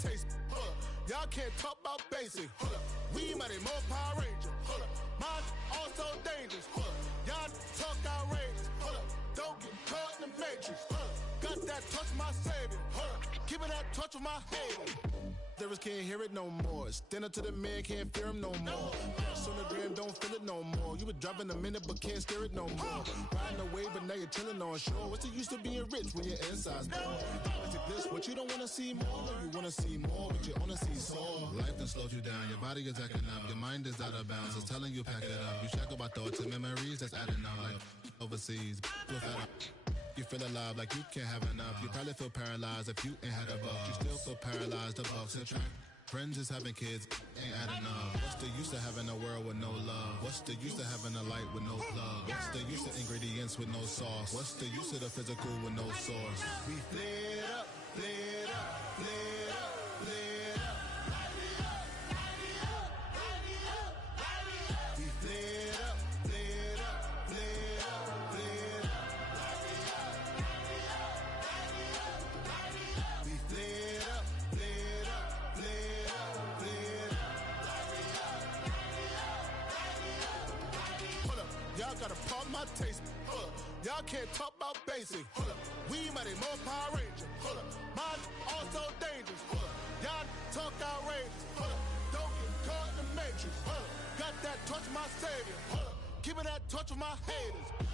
taste. Y'all can't talk about basic. We mighty more Power Ranger. Mine also dangerous. Y'all talk outrageous. Don't get caught in the matrix. Got that touch of my savior. Giving that touch of my haters. Lyrics can't hear it no more. Stand up to the man, can't fear him no more. On the gram, don't feel it no more. You been driving a minute, but can't steer it no more. Riding away, but now you're chilling on shore. What's the use of being rich when your inside's poor? This, what you don't wanna see more. You wanna see more, but you wanna see soar. Life done slowed you down. Your body is acting up. Your mind is out of bounds. It's telling you pack it up. You check about thoughts and memories that's adding up. Like overseas, you feel alive like you can't have enough. You probably feel paralyzed if you ain't had a buck. You still feel paralyzed, the bucks and track. Friends is having kids, ain't adding up. What's the use of having a world with no love? What's the use of having a light with no plug? What's the use of ingredients with no sauce? What's the use of the physical with no source? We flared up, flared up, flared up, flared up. We flared up, flared up, flared up, flared up. We flared up, flared up, flared up, flared up. Hold up, y'all gotta pump my taste. Y'all can't talk about basic. We mighty more Power Ranger. Mine also dangerous. Y'all talk outrageous. Don't get caught in the matrix. Got that touch of my savior. Give me that touch of my haters.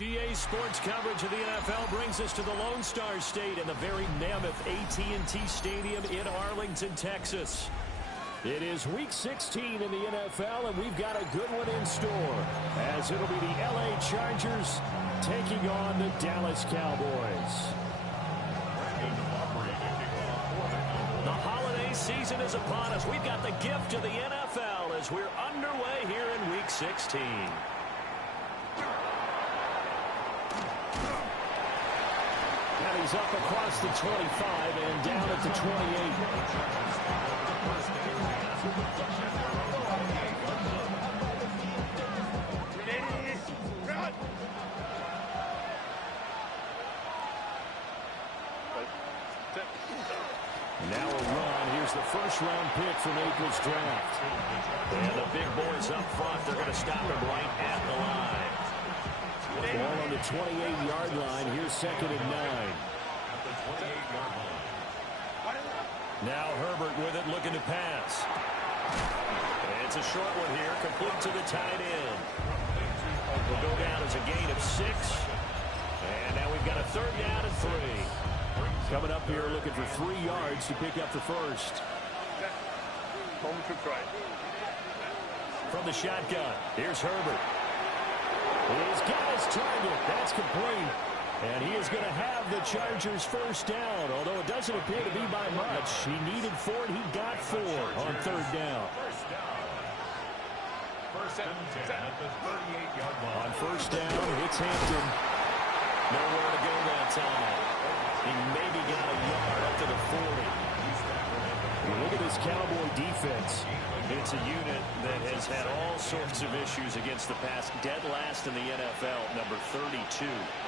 EA Sports coverage of the NFL brings us to the Lone Star State in the very mammoth AT&T Stadium in Arlington, Texas. It is Week 16 in the NFL, and we've got a good one in store, as it'll be the LA Chargers taking on the Dallas Cowboys. The holiday season is upon us. We've got the gift of the NFL as we're underway here in Week 16. He's up across the 25 and down at the 28. Now a run. Here's the first-round pick from April's draft. And the big boys up front, they're going to stop him right at the line. Ball on the 28-yard line. Here's second and 9. Now Herbert with it, looking to pass. It's a short one here, complete to the tight end. Will go down as a gain of 6. And now we've got a third down and 3. Coming up here looking for 3 yards to pick up the first. From the shotgun, here's Herbert. He's got his target. That's complete. And he is going to have the Chargers first down, although it doesn't appear to be by much. He needed 4, and he got 4 on third down. First and 10 at the 38-yard line. On first down, it's Hampton. Nowhere to go that time. He maybe got a yard up to the 40. Look at this Cowboy defense. It's a unit that has had all sorts of issues against the pass. Dead last in the NFL, number 32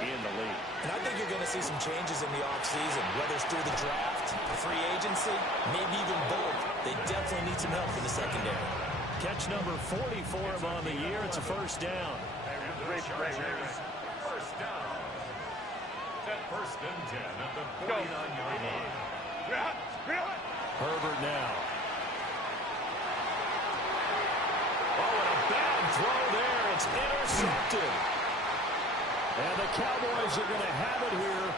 in the league. And I think you're going to see some changes in the offseason, whether it's through the draft, free agency, maybe even both. They definitely need some help in the secondary. Catch number 40 for him on the year. It's a first down. First down. At first and 10 at the 49-yard line. Herbert now. Oh, and a bad throw there. It's intercepted. And the Cowboys are going to have it here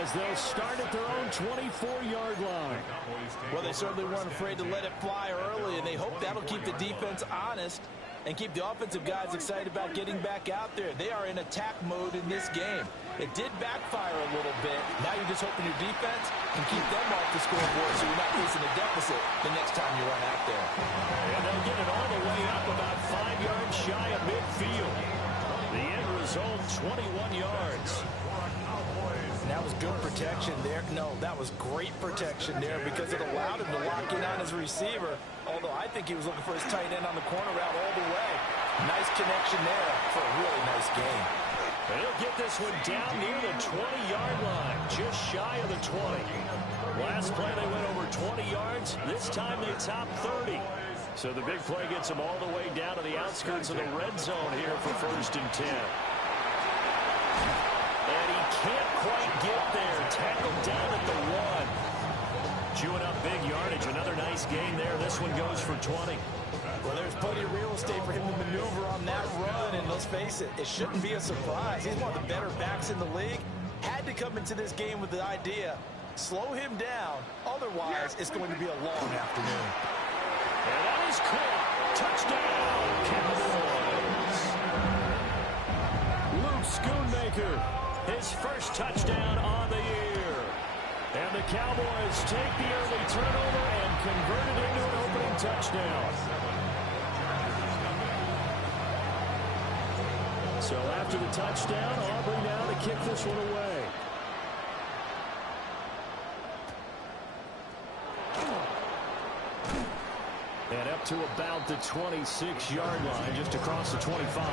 as they'll start at their own 24-yard line. Well, they certainly weren't afraid to let it fly early, and they hope that'll keep the defense honest. and keep the offensive guys excited about getting back out there. They are in attack mode in this game. It did backfire a little bit. Now you're just hoping your defense can keep them off the scoreboard so you're not facing a deficit the next time you run out there. And they'll get it all the way up about 5 yards shy of midfield. The end result, 21 yards. And that was good protection there. No, that was great protection there because it allowed him to lock in on his receiver, although I think he was looking for his tight end on the corner route all the way. Nice connection there for a really nice game. And he'll get this one down near the 20-yard line, just shy of the 20. Last play they went over 20 yards. This time they top 30. So the big play gets them all the way down to the outskirts of the red zone here for 1st and 10. And he can't quite get there. Tackled down at the 1. Chewing up big yardage. Another nice gain there. This one goes for 20. Well, there's plenty of real estate for him to maneuver on that run. And let's face it, it shouldn't be a surprise. He's one of the better backs in the league. Had to come into this game with the idea, slow him down. Otherwise, it's going to be a long afternoon. And that is caught. Touchdown, Cowboys. Luke Schoonmaker. His first touchdown on the year. And the Cowboys take the early turnover and convert it into an opening touchdown. So after the touchdown, Aubrey now to kick this one away. And up to about the 26-yard line, just across the 25.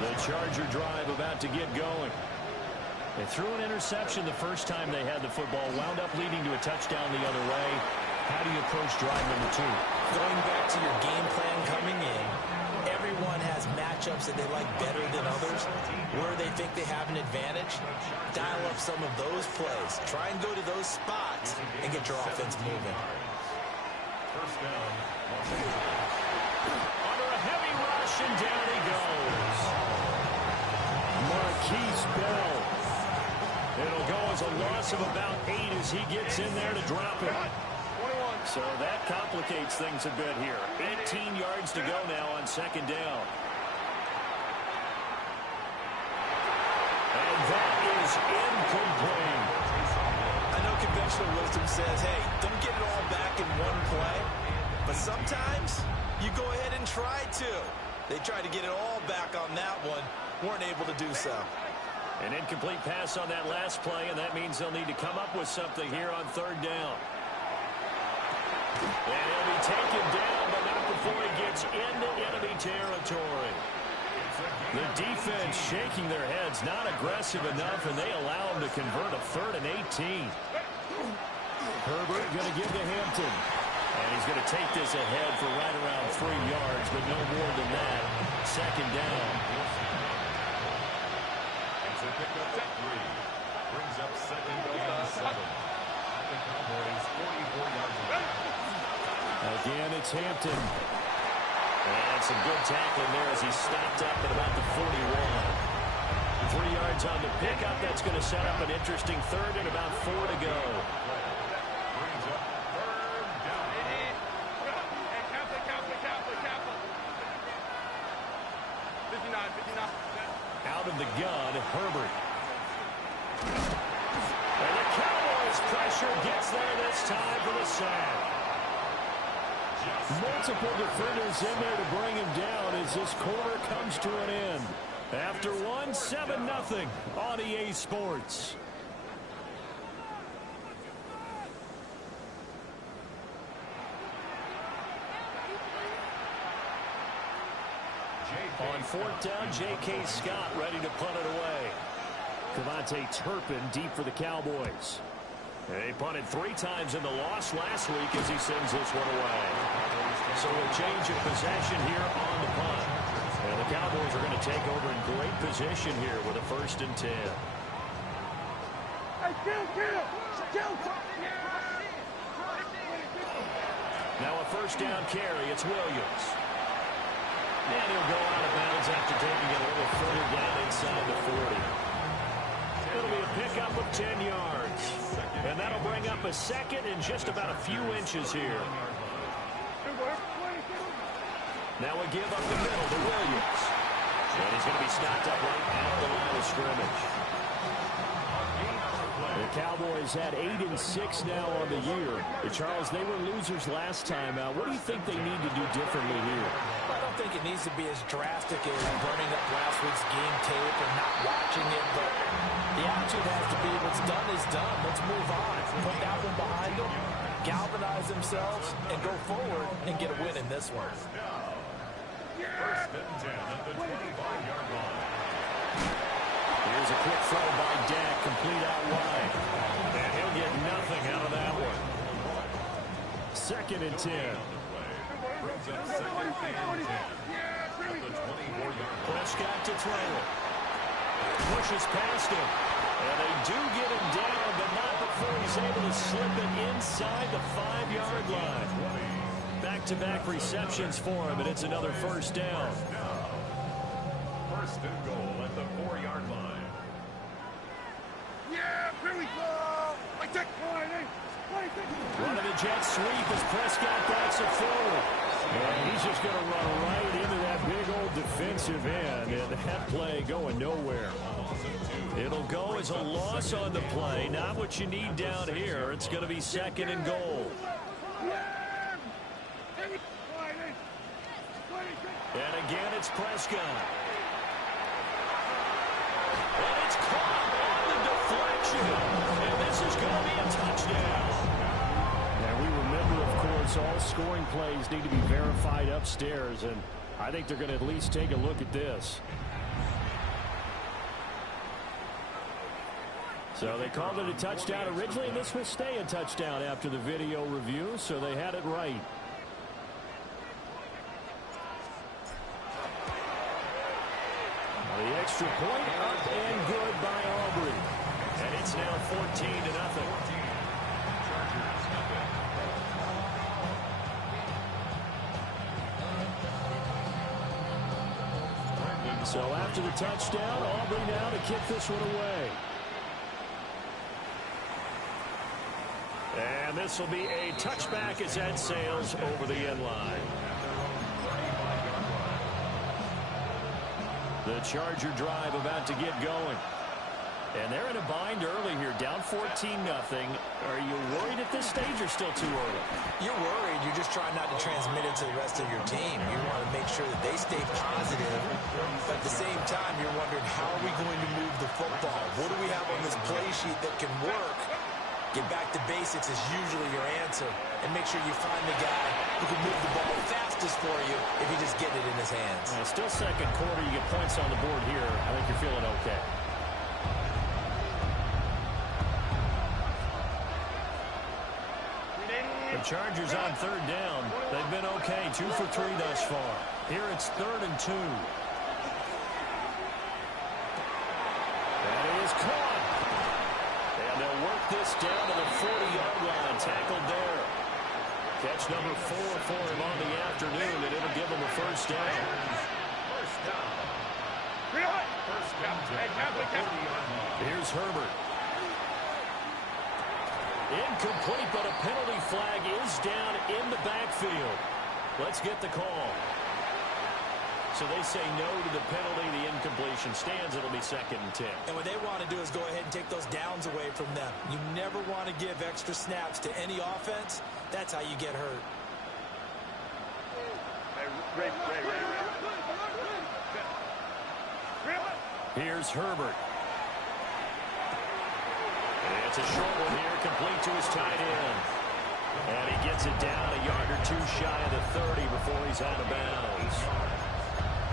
The Charger drive about to get going. They threw an interception the first time they had the football, wound up leading to a touchdown the other way. How do you approach drive number 2? Going back to your game plan coming in, everyone has matchups that they like better than others. Where they think they have an advantage, dial up some of those plays. Try and go to those spots and get your offense moving. First down. Under a heavy rush, and down he goes. Marquise Bell. It'll go as a loss of about 8 as he gets in there to drop it. So that complicates things a bit here. 18 yards to go now on 2nd down. And that is incomplete. I know conventional wisdom says, hey, don't get it all back in one play. But sometimes you go ahead and try to. They tried to get it all back on that one. Weren't able to do so. An incomplete pass on that last play, and that means they'll need to come up with something here on 3rd down. And he'll be taken down, but not before he gets into enemy territory. The defense shaking their heads, not aggressive enough, and they allow him to convert a 3rd and 18. Herbert going to give to Hampton. And he's going to take this ahead for right around 3 yards, but no more than that. 2nd down. It's a pickup at 3. Brings up 2nd and 7. The Cowboys 44 yards away. Again, it's Hampton. And some good tackling there as he stopped up at about the 41. 3 yards on the pickup. That's going to set up an interesting 3rd and about 4 to go. Brings up 3rd down. Out of the gun, Herbert. And the Cowboys pressure gets there this time for the sack. Multiple defenders in there to bring him down as this quarter comes to an end. After one, 7-0 on EA Sports. On 4th down, J.K. Scott ready to punt it away. Kavontae Turpin deep for the Cowboys. They punted 3 times in the loss last week as he sends this one away. So a change of possession here on the punt. And the Cowboys are going to take over in great position here with a 1st and 10. Now a 1st down carry. It's Williams. And he'll go out of bounds after taking it a little further down inside the 40. It'll be a pickup of 10 yards. And that'll bring up a 2nd and just about a few inches here. Now a give up the middle to Williams. And he's going to be stopped up right at the line of scrimmage. The Cowboys had 8-6 now on the year. Charles, they were losers last time out. What do you think they need to do differently here? I don't think it needs to be as drastic as burning up last week's game tape or not watching it, but the attitude has to be what's done is done. Let's move on. Put that one behind them, galvanize themselves, and go forward and get a win in this one. First and 10 at the 25-yard line. Here's a quick throw by Dak, complete out wide. And he'll get nothing out of that one. 2nd and 10. Brings up 2nd and 10 at the 24-yard line. Prescott to throw it. Pushes past him. And they do get him down, but not before he's able to slip it inside the 5-yard line. Back-to-back receptions for him, and it's another first down. First and goal at the 4-yard line. Yeah, here we go. Like that. Running the jet sweep as Prescott backs it forward. And he's just going to run right into that big old defensive end, and that play going nowhere. It'll go as a loss on the play, not what you need down here. It's going to be 2nd and goal. And again, it's Prescott. And it's caught on the deflection. And this is going to be a touchdown. And we remember, of course, all scoring plays need to be verified upstairs. And I think they're going to at least take a look at this. So they called it a touchdown originally, and this will stay a touchdown after the video review, so they had it right. The extra point up and good by Aubrey. And it's now 14-0. So after the touchdown, Aubrey now to kick this one away. And this will be a touchback as that sails over the end line. The Charger drive about to get going. And they're in a bind early here, down 14-0. Are you worried at this stage or still too early? You're worried. You're just trying not to transmit it to the rest of your team. You want to make sure that they stay positive. But at the same time, you're wondering, how are we going to move the football? What do we have on this play sheet that can work? Get back to basics is usually your answer. And make sure you find the guy who can move the ball fastest for you if you just get it in his hands. Still second quarter. You get points on the board here. I think you're feeling okay. The Chargers on 3rd down. They've been okay. 2 for 3 thus far. Here it's 3rd and 2. That is caught. And they'll work this down to the 40-yard line. Tackled there. Catch number 4 for him on the afternoon, and it'll give him a first down. First down. First down. Here's Herbert. Incomplete, but a penalty flag is down in the backfield. Let's get the call. So they say no to the penalty. The incompletion stands. It'll be 2nd and 10. And what they want to do is go ahead and take those downs away from them. You never want to give extra snaps to any offense. That's how you get hurt. Here's Herbert. It's a short one here, complete to his tight end. And he gets it down a yard or 2 shy of the 30 before he's out of bounds.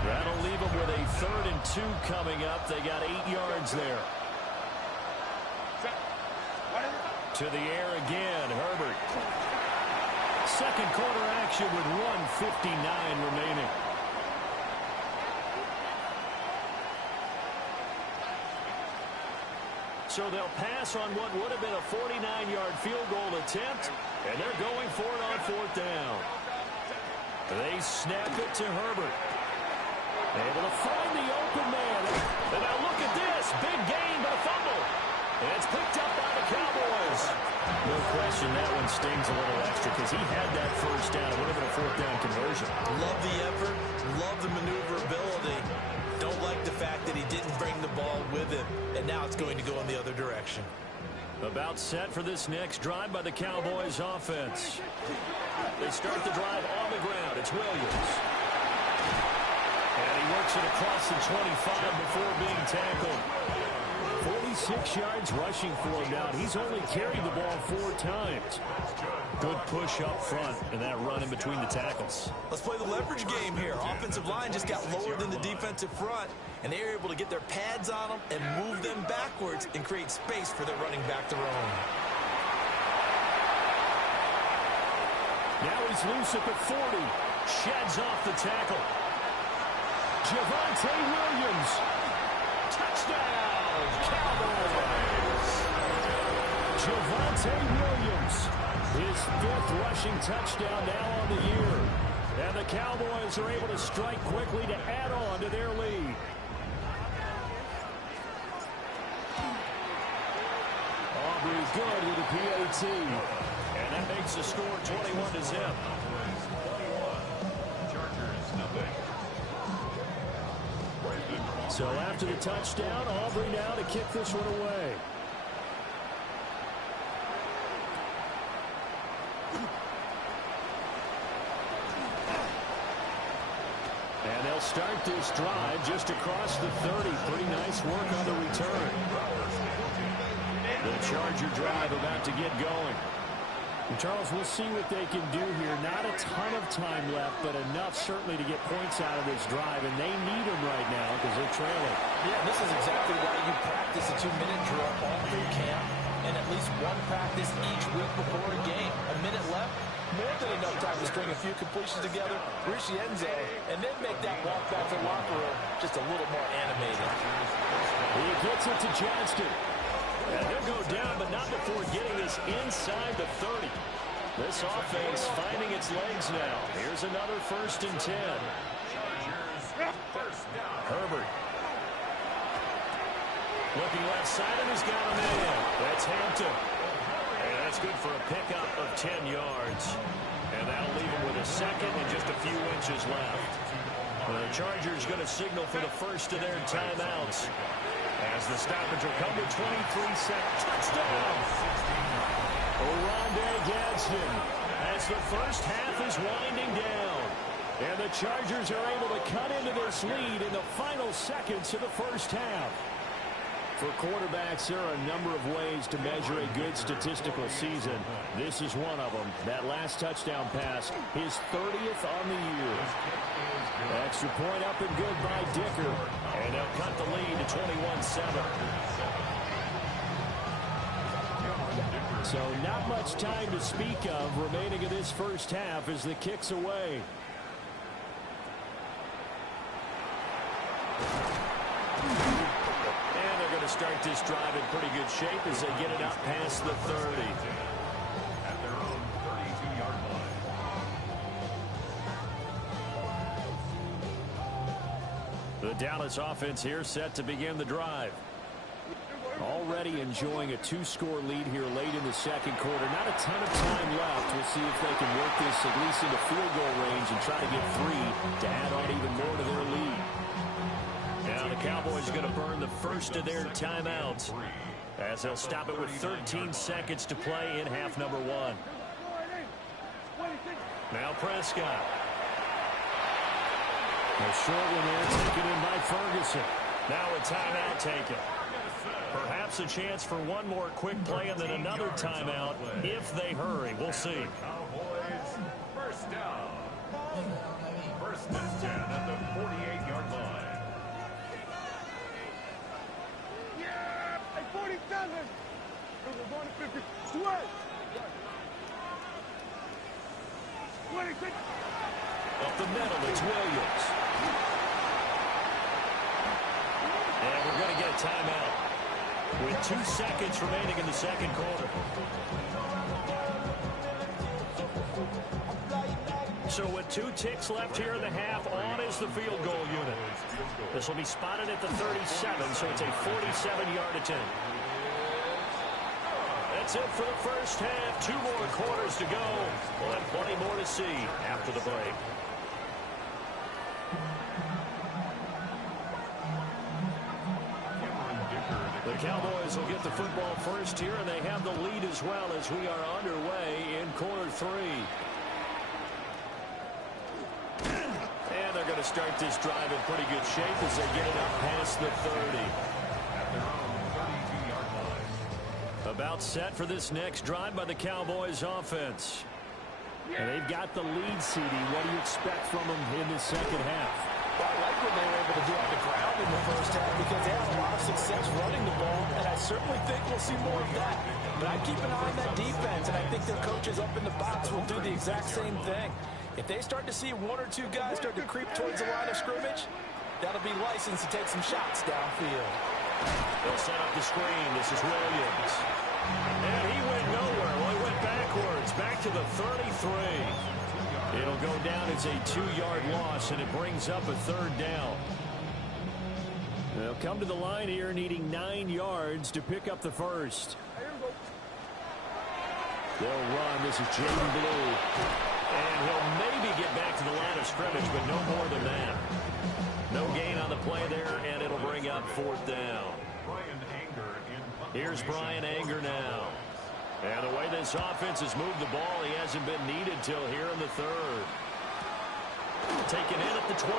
That'll leave him with a 3rd and 2 coming up. They got 8 yards there. To the air again, Herbert. Second quarter action with 1:59 remaining. So they'll pass on what would have been a 49-yard field goal attempt, and they're going for it on 4th down. They snap it to Herbert. Able to find the open man. And now look at this. Big gain, but a fumble. And it's picked up by the Cowboys. The question that one stings a little extra because he had that first down. It would have been a fourth down conversion. Love the effort. Love the maneuverability. Don't like the fact that he didn't bring the ball with him. And now it's going to go in the other direction. About set for this next drive by the Cowboys offense. They start the drive on the ground. It's Williams. And he works it across the 25 before being tackled. 46 yards rushing for him now. He's only carried the ball 4 times. Good push up front and that run in between the tackles. Let's play the leverage game here. Offensive line just got lower than the defensive front, and they were able to get their pads on them and move them backwards and create space for their running back to roam. Now he's loose at the 40. Sheds off the tackle. Javonte Williams. Touchdown, Cowboys. Javonte Williams. His 5th rushing touchdown now on the year. And the Cowboys are able to strike quickly to add on to their lead. Aubrey good with a PAT. And that makes the score 21-0. So after the touchdown, Aubrey now to kick this one away. And they'll start this drive just across the 30. Pretty nice work on the return. The Charger drive about to get going. And Charles, we'll see what they can do here. Not a ton of time left, but enough certainly to get points out of this drive, and they need them right now because they're trailing. Yeah, this is exactly why you practice a 2-minute drill all through camp and at least one practice each week before a game. A minute left, more than enough time to string a few completions together, reach the end zone, and then make that walk back to the locker room just a little more animated. He gets it to Johnston. And he'll go down, but not before getting this inside the 30. This offense finding its legs now. Here's another 1st and 10. Herbert. Looking left side, and he's got a man. That's Hampton. And that's good for a pickup of 10 yards. And that'll leave him with a second and just a few inches left. The Chargers going to signal for the first of their timeouts. As the stoppage will come to 23 seconds. Touchdown! Oronde Gadsden as the first half is winding down. And the Chargers are able to cut into this lead in the final seconds of the first half. For quarterbacks, there are a number of ways to measure a good statistical season. This is one of them. That last touchdown pass, his 30th on the year. Extra point up and good by Dicker. And they'll cut the lead to 21-7. So not much time to speak of remaining in this first half as the kick's away. And they're going to start this drive in pretty good shape as they get it out past the 30. At their own 32-yard line. The Dallas offense here set to begin the drive. Already enjoying a 2-score lead here late in the second quarter. Not a ton of time left. We'll see if they can work this at least into field goal range and try to get 3 to add on even more to their lead. Now the Cowboys are going to burn the first of their timeouts as they'll stop it with 13 seconds to play in half number 1. Now Prescott. A short one there taken in by Ferguson. Now a timeout taken. Perhaps a chance for one more quick play and then another timeout if they hurry. We'll see. Cowboys, first down. First and 10 at the 48-yard line. Yeah! At 47! We're going to 50. Sweat! 26! Up the middle, it's Williams. And we're going to get a timeout with 2 seconds remaining in the second quarter. So with 2 ticks left here in the half, on is the field goal unit. This will be spotted at the 37, so it's a 47-yard attempt. And that's it for the first half. 2 more quarters to go. We'll have plenty more to see after the break. The Cowboys will get the football first here, and they have the lead as well as we are underway in quarter 3. And they're going to start this drive in pretty good shape as they get it up past the 30. About set for this next drive by the Cowboys offense. And they've got the lead, CD. What do you expect from them in the second half? Well, I like what they were able to do on the ground in the first half because they had a lot of success running the ball, and I certainly think we'll see more of that. But I keep an eye on that defense, and I think their coaches up in the box will do the exact same thing. If they start to see 1 or 2 guys start to creep towards the line of scrimmage, that'll be license to take some shots downfield. They'll set up the screen. This is Williams. And he went nowhere. Well, he went backwards, back to the 33. It'll go down as a 2-yard loss, and it brings up a 3rd down. They'll come to the line here needing 9 yards to pick up the first. They'll run. This is Jaden Blue. And he'll maybe get back to the line of scrimmage, but no more than that. No gain on the play there, and it'll bring up 4th down. Here's Brian Anger now. And the way this offense has moved the ball, he hasn't been needed till here in the 3rd. Taken in at the 22.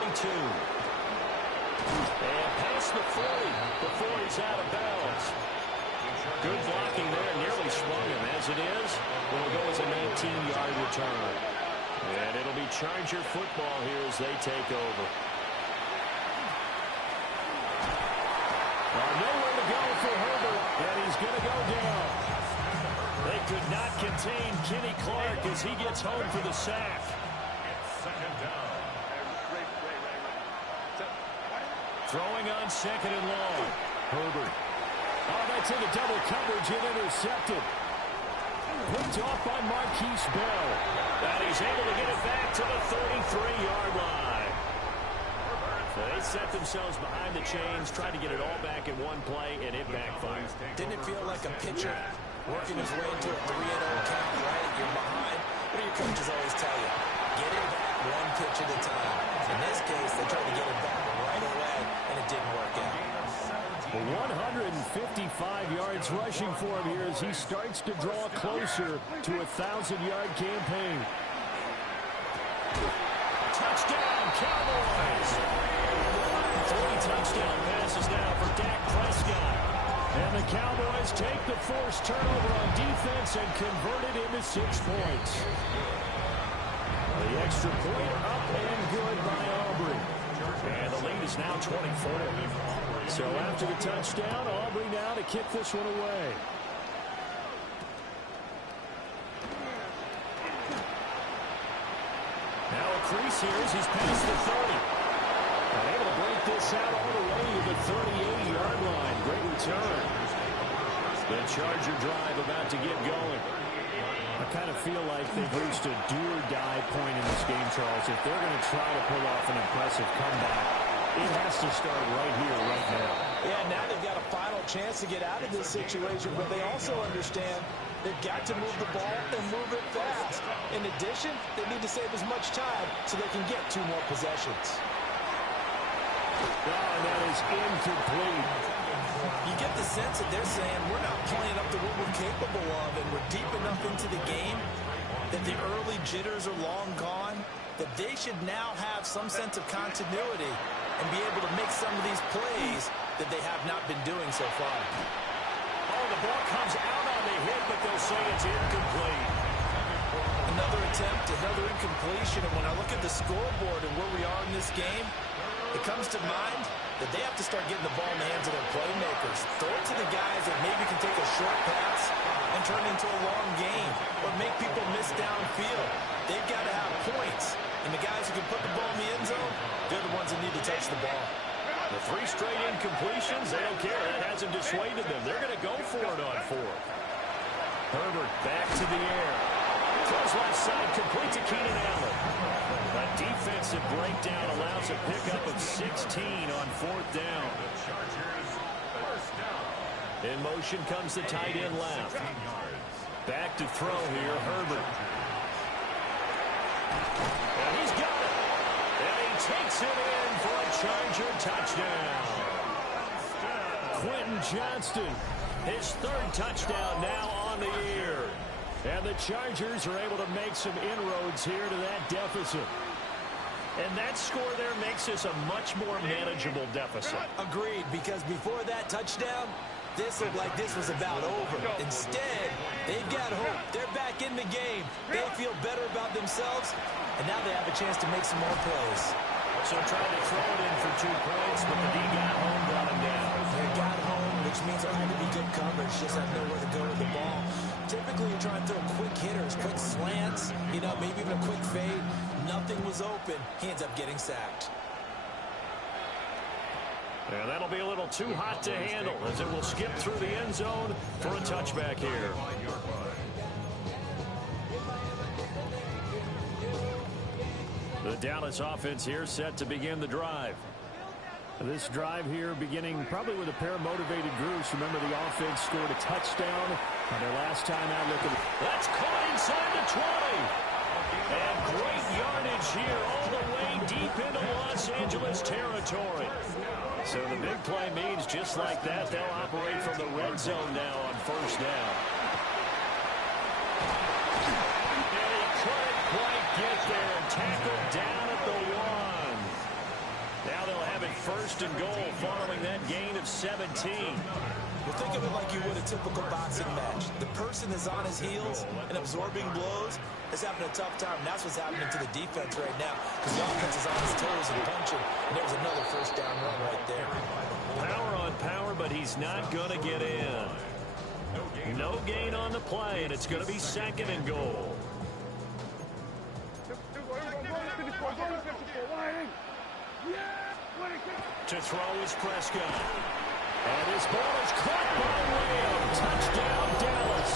And past the 40 before he's out of bounds. Good blocking there, nearly sprung him. As it is, it'll go as a 19-yard return. And it'll be Charger football here as they take over. Nowhere to go for Herbert, and he's going to go down. They could not contain Kenny Clark as he gets home for the sack. Throwing on 2nd and long. Herbert. Oh, that's into double coverage and intercepted. Picked off by Marquise Bell. And he's able to get it back to the 33-yard line. So they set themselves behind the chains, tried to get it all back in one play, and it backfired. Didn't it feel like a pitcher working his way into a 3-0 count, right? You're behind. What do your coaches always tell you? Get it back 1 pitch at a time. In this case, they tried to get it back right away, and it didn't work out. 155 yards rushing for him here as he starts to draw closer to a 1,000-yard campaign. Touchdown, Cowboys! 3 touchdown passes now for Dak Prescott. And the Cowboys take the forced turnover on defense and convert it into 6 points. The extra point up and good by Aubrey. And the lead is now 24. So after the touchdown, Aubrey now to kick this one away. Now a crease here as he's past the 30. And able to break this out all the way to the 38-yard line. Great return. The Charger drive about to get going. I kind of feel like they've reached a do-or-die point in this game, Charles. If they're going to try to pull off an impressive comeback, it has to start right here, right now. Yeah, now they've got a final chance to get out of this situation, but they also understand they've got to move the ball and move it fast. In addition, they need to save as much time so they can get 2 more possessions. Oh, and that is incomplete. You get the sense that they're saying we're not playing up to what we're capable of, and we're deep enough into the game that the early jitters are long gone, that they should now have some sense of continuity and be able to make some of these plays that they have not been doing so far. Oh, the ball comes out on the hit, but they'll say it's incomplete. Another attempt, another incompletion, and when I look at the scoreboard and where we are in this game, it comes to mind that they have to start getting the ball in the hands of their playmakers. Throw it to the guys that maybe can take a short pass and turn into a long game or make people miss downfield. They've got to have points. And the guys who can put the ball in the end zone, they're the ones that need to touch the ball. The 3 straight incompletions, they don't care. That hasn't dissuaded them. They're going to go for it on 4th. Herbert back to the air. Throws left side, complete to Keenan Allen. A defensive breakdown allows a pickup of 16 on 4th down. In motion comes the tight end left. to throw here, Herbert. And he's got it. And he takes it in for a Charger touchdown. Quentin Johnston, his third touchdown now on the year. And the Chargers are able to make some inroads here to that deficit. And that score there makes this a much more manageable deficit. Agreed, because before that touchdown, this looked like this was about over. Instead, they've got hope. They're back in the game. They feel better about themselves, and now they have a chance to make some more plays. So trying to throw it in for 2 points, but the D got home, brought him down. They got home, which means there had to be good coverage. Just have nowhere to go with the ball. Typically, you're trying to throw quick hitters, quick slants, maybe even a quick fade. Nothing was open. He ends up getting sacked. And that'll be a little too hot to handle as it will skip through the end zone for a touchback here. The Dallas offense here set to begin the drive. This drive here beginning probably with a pair of motivated groups. Remember, the offense scored a touchdown on their last time out. That's caught inside the 20. And great yardage here all the way deep into Los Angeles territory. So the big play means just like that, they'll operate from the red zone now on first down. And he couldn't quite get there. Tackled down at the 1. Now they'll have it first and goal following that gain of 17. Well, think of it like you would a typical boxing match. The person is on his heels and absorbing blows is having a tough time. And that's what's happening to the defense right now because the offense is on his toes and punching. And there's another first down run right there. Power on power, but he's not going to get in. No gain on the play, and it's going to be second and goal. To throw is Prescott. And his ball is caught by Lamb. Touchdown, Dallas.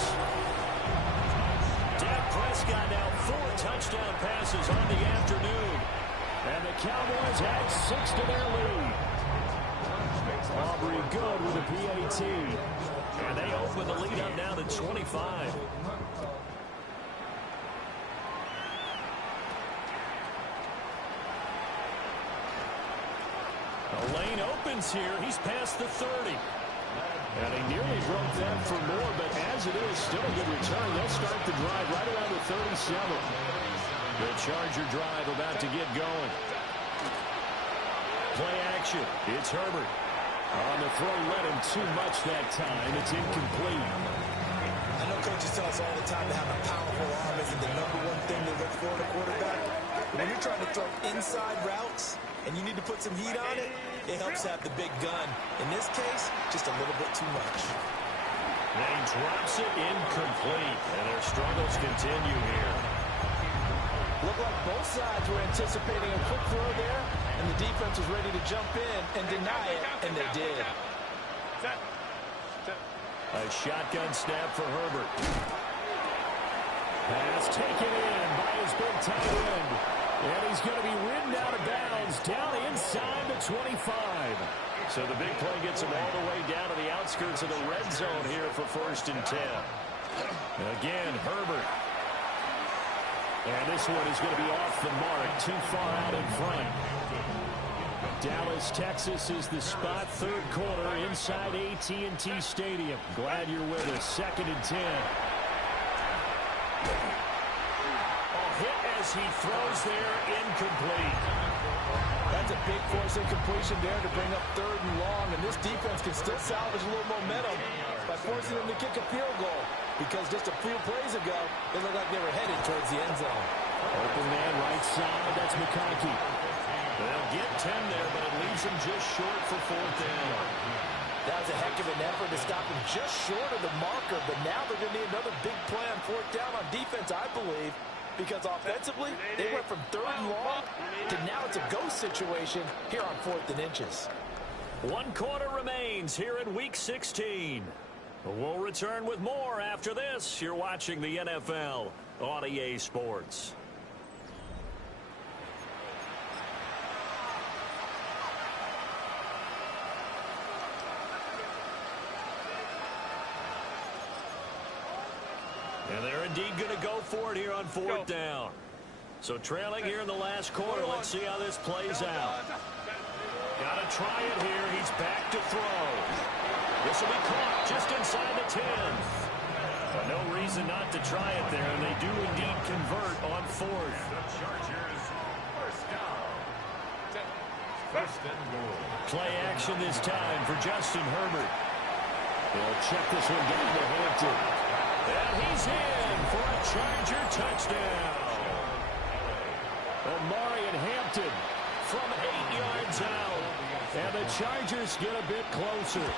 Dak Prescott now 4 touchdown passes on the afternoon. And the Cowboys add 6 to their lead. Aubrey good with a PAT. And they open the lead up now to 25. The lane opens here. He's past the 30. And he nearly broke that for more, but as it is, still a good return. They'll start the drive right around the 37. The Charger drive about to get going. Play action. It's Herbert. On the throw, led him too much that time. It's incomplete. I know coaches tell us all the time to have a powerful arm isn't the #1 thing they look for in a quarterback. But when you're trying to throw inside routes and you need to put some heat on it, it helps have the big gun. In this case, just a little bit too much. And he drops it incomplete. And their struggles continue here. Looked like both sides were anticipating a quick throw there, and the defense was ready to jump in and deny it, and they did. A shotgun snap for Herbert. Pass taken in by his big tight end. And he's going to be ridden out of bounds down inside the 25. So the big play gets him all the way down to the outskirts of the red zone here for first and 10. Again, Herbert. And this one is going to be off the mark, too far out in front. Dallas, Texas is the spot, third quarter inside AT&T Stadium. Glad you're with us. Second and 10. Hit as he throws there, incomplete. That's a big force incompletion there to bring up third and long, and this defense can still salvage a little momentum by forcing them to kick a field goal, because just a few plays ago, it looked like they were headed towards the end zone. Open man right side, that's McConkey. They'll get 10 there, but it leaves them just short for fourth down. That was a heck of an effort to stop him just short of the marker, but now they're going to need another big play on fourth down on defense, I believe, because offensively, they went from third and long to now it's a go situation here on 4th and inches. 1 quarter remains here in Week 16. We'll return with more after this. You're watching the NFL on EA Sports. And they're indeed going to go for it here on fourth down. So trailing here in the last quarter. Let's see how this plays out. Got to try it here. He's back to throw. This will be caught just inside the 10. But no reason not to try it there, and they do indeed convert on fourth. The Chargers, first down. First and goal. Play action this time for Justin Herbert. They'll check this one down to Hampton. And he's in for a Charger touchdown. Omarion Hampton from 8 yards out. And the Chargers get a bit closer.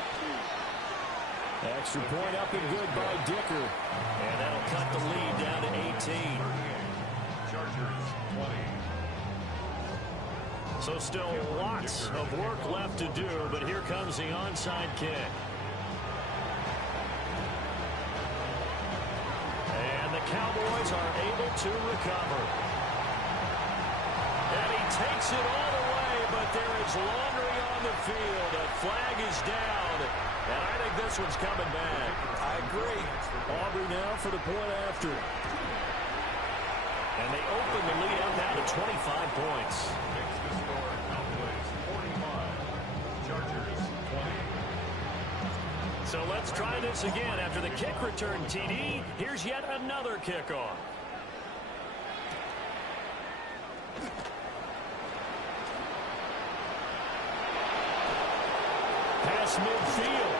Extra point up and good by Dicker. And that'll cut the lead down to 18. Chargers 20. So still lots of work left to do, but here comes the onside kick. And the Cowboys are able to recover. And he takes it all the way, but there is laundry on the field. A flag is down, and I think this one's coming back. I agree. Aubrey now for the point after. And they open the lead up now to 25 points. Makes the score Cowboys 45. Chargers 20. So let's try this again. After the kick return TD, here's yet another kickoff. Pass midfield.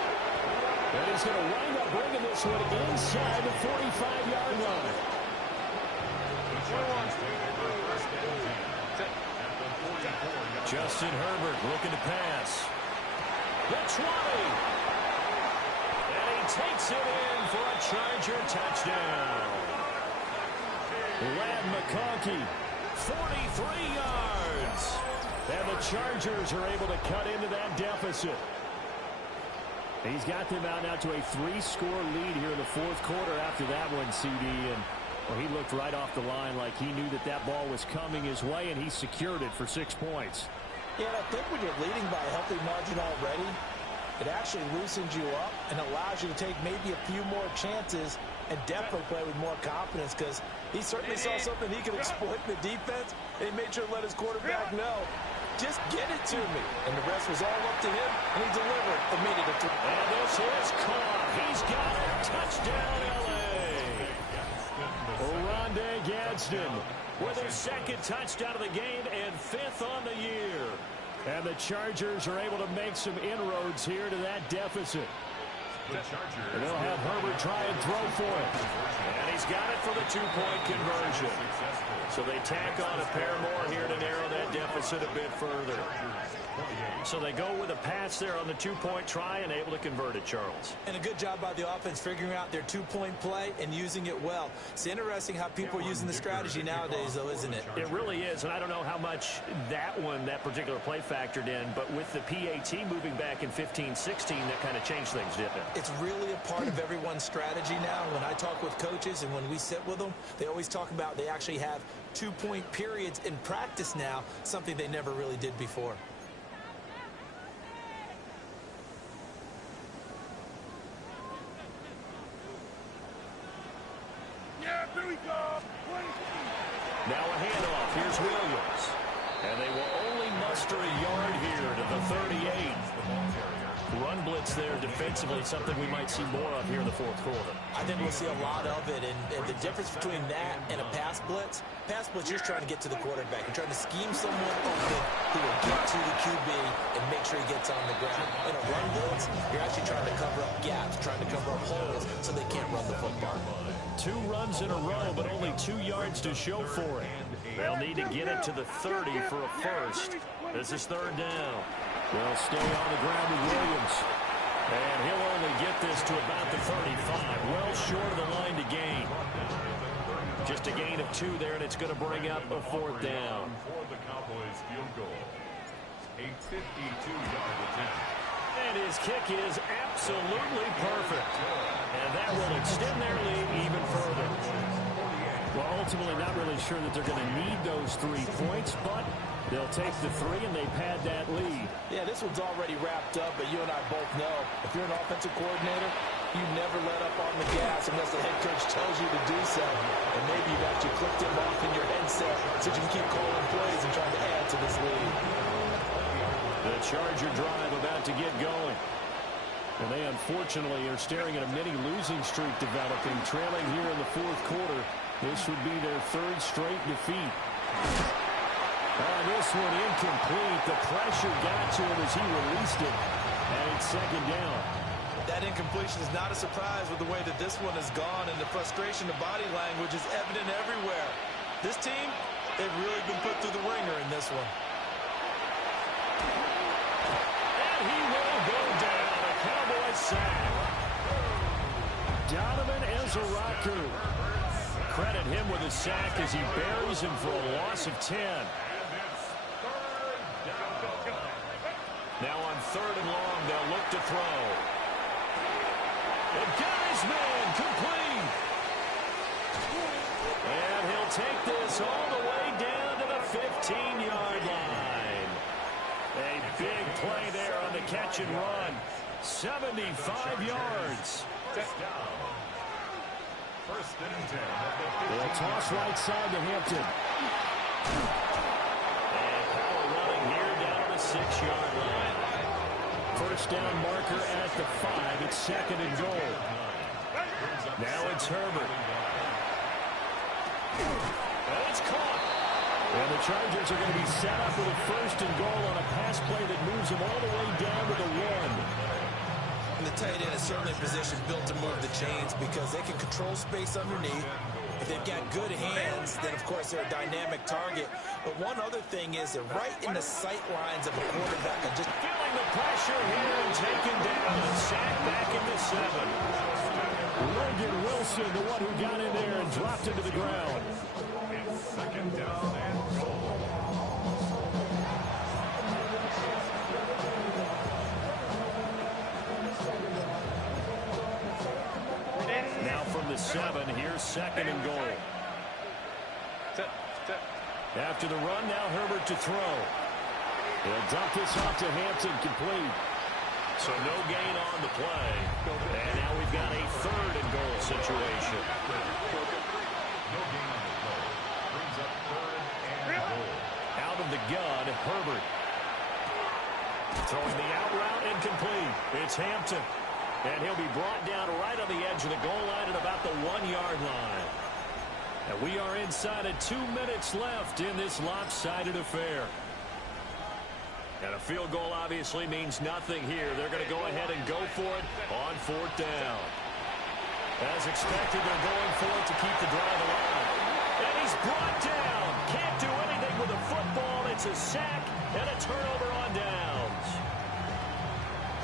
And he's going to wind up bringing this one inside the 45-yard line. Justin Herbert looking to pass. The 20. And he takes it in for a Charger touchdown. Ladd McConkey, 43 yards. And the Chargers are able to cut into that deficit. He's got them out now to a 3-score lead here in the fourth quarter after that one, CD. And well, he looked right off the line like he knew that that ball was coming his way, and he secured it for 6 points. Yeah, and I think when you're leading by a healthy margin already, it actually loosens you up and allows you to take maybe a few more chances and definitely play with more confidence, because he certainly saw something he could exploit in the defense, and he made sure to let his quarterback know, just get it to me. And the rest was all up to him, and he delivered immediately. And this is caught. He's got it. Touchdown, L.A. Oronde Gadsden with his second touchdown of the game and 5th on the year. And the Chargers are able to make some inroads here to that deficit. And they'll have Herbert try and throw for it. And he's got it for the 2-point conversion. So they tack on a pair more here to narrow that deficit a bit further. So they go with a pass there on the 2-point try and able to convert it, Charles. And a good job by the offense figuring out their 2-point play and using it well. It's interesting how people are using the strategy nowadays, though, isn't it? It really is, and I don't know how much that particular play factored in, but with the PAT moving back in 15-16, that kind of changed things, didn't it? It's really a part of everyone's strategy now. When I talk with coaches and when we sit with them, they always talk about they actually have 2-point periods in practice now, something they never really did before. Now a handoff. Here's Williams. And they will only muster a yard here to the 38. Run blitz there defensively, something we might see more of here in the fourth quarter. I think we'll see a lot of it, and the difference between that and a pass blitz, you're trying to get to the quarterback. You're trying to scheme someone open who will get to the QB and make sure he gets on the ground. In a run blitz, you're actually trying to cover up gaps, trying to cover up holes so they can't run the football. 2 runs in a row, but only 2 yards to show for it. They'll need to get it to the 30 for a first. This is 3rd down. They'll stay on the ground with Williams. And he'll only get this to about the 35. Well short of the line to gain. Just a gain of 2 there, and it's going to bring up a 4th down. For the Cowboys field goal. A 52-yard attempt. And his kick is absolutely perfect. And that will extend their lead even further. Well, ultimately not really sure that they're going to need those 3 points, but they'll take the 3 and they pad that lead. Yeah, this one's already wrapped up, but you and I both know if you're an offensive coordinator, You never let up on the gas unless the head coach tells you to do so. And maybe you've actually clicked him off in your headset so you can keep calling plays and trying to add to this lead. The Charger drive about to get going. And they unfortunately are staring at a mini losing streak developing, trailing here in the fourth quarter. This would be their third straight defeat. This one incomplete. The pressure got to him as he released it. And it's second down. That incompletion is not a surprise with the way that this one has gone, and the frustration of body language is evident everywhere. This team, they've really been put through the ringer in this one. And he will go down. A Cowboy sack. Donovan Ezeraku. Credit him with a sack as he buries him for a loss of 10. Now on third and long, they'll look to throw. And got his man complete. And he'll take this all the way down to the 15-yard line. A big play there on the catch and run. 75 yards. First and 10. They'll toss right side to Hampton. And power running here down to the 6-yard line. First down marker at the 5. It's second and goal. Now it's Herbert. And it's caught. And the Chargers are going to be set up with a first and goal on a pass play that moves them all the way down to the 1. And the tight end is certainly a position built to move the chains because they can control space underneath. If they've got good hands, then, of course, they're a dynamic target. But one other thing is they're right in the sight lines of a quarterback. And just feeling the pressure here and taken down and sacked back into 7. Logan Wilson, the one who got in there and dropped into the ground. It's second down and goal. Now from the 7, here's second and goal. After the run, now Herbert to throw. He'll dump this off to Hampton, complete. So no gain on the play. And now we've got a third and goal situation. No gain on the play. Brings up third and goal. Out of the gun, Herbert. Throwing the out route, incomplete. It's Hampton. And he'll be brought down right on the edge of the goal line at about the 1-yard line. And we are inside of 2 minutes left in this lopsided affair. And a field goal obviously means nothing here. They're going to go ahead and go for it on fourth down. As expected, they're going for it to keep the drive alive. And he's brought down. Can't do anything with the football. It's a sack and a turnover on downs.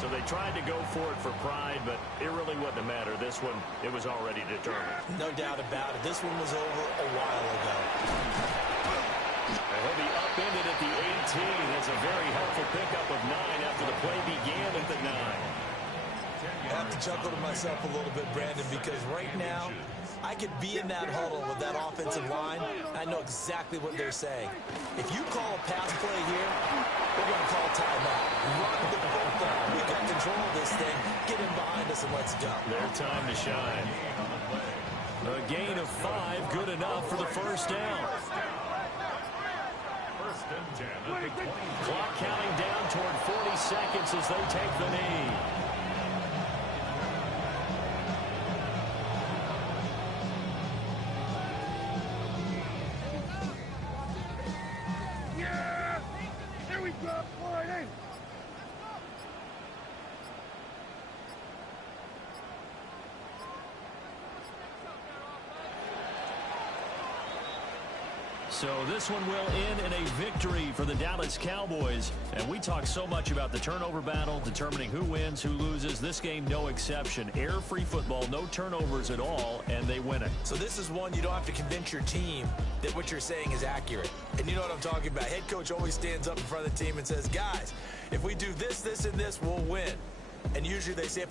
So they tried to go for it for pride, but it really wouldn't have mattered. This one, it was already determined. no doubt about it. This one was over a while ago. And he'll be upended at the 18. That's a very helpful pickup of 9 after the play began at the 9. I have to chuckle to myself a little bit, Brandon, because right now I could be in that huddle with that offensive line. I know exactly what they're saying. If you call a pass play here, we're going to call timeout. Run the football. We got control of this thing. Get in behind us and let's go. Their time to shine. A gain of 5, good enough for the first down. First and 10 at the 20. Clock counting down toward 40 seconds as they take the knee. So this one will end in a victory for the Dallas Cowboys. And we talk so much about the turnover battle, determining who wins, who loses. This game, no exception. Air-free football, no turnovers at all, and they win it. So this is one you don't have to convince your team that what you're saying is accurate. And you know what I'm talking about. Head coach always stands up in front of the team and says, guys, if we do this, this, and this, we'll win. And usually they say if we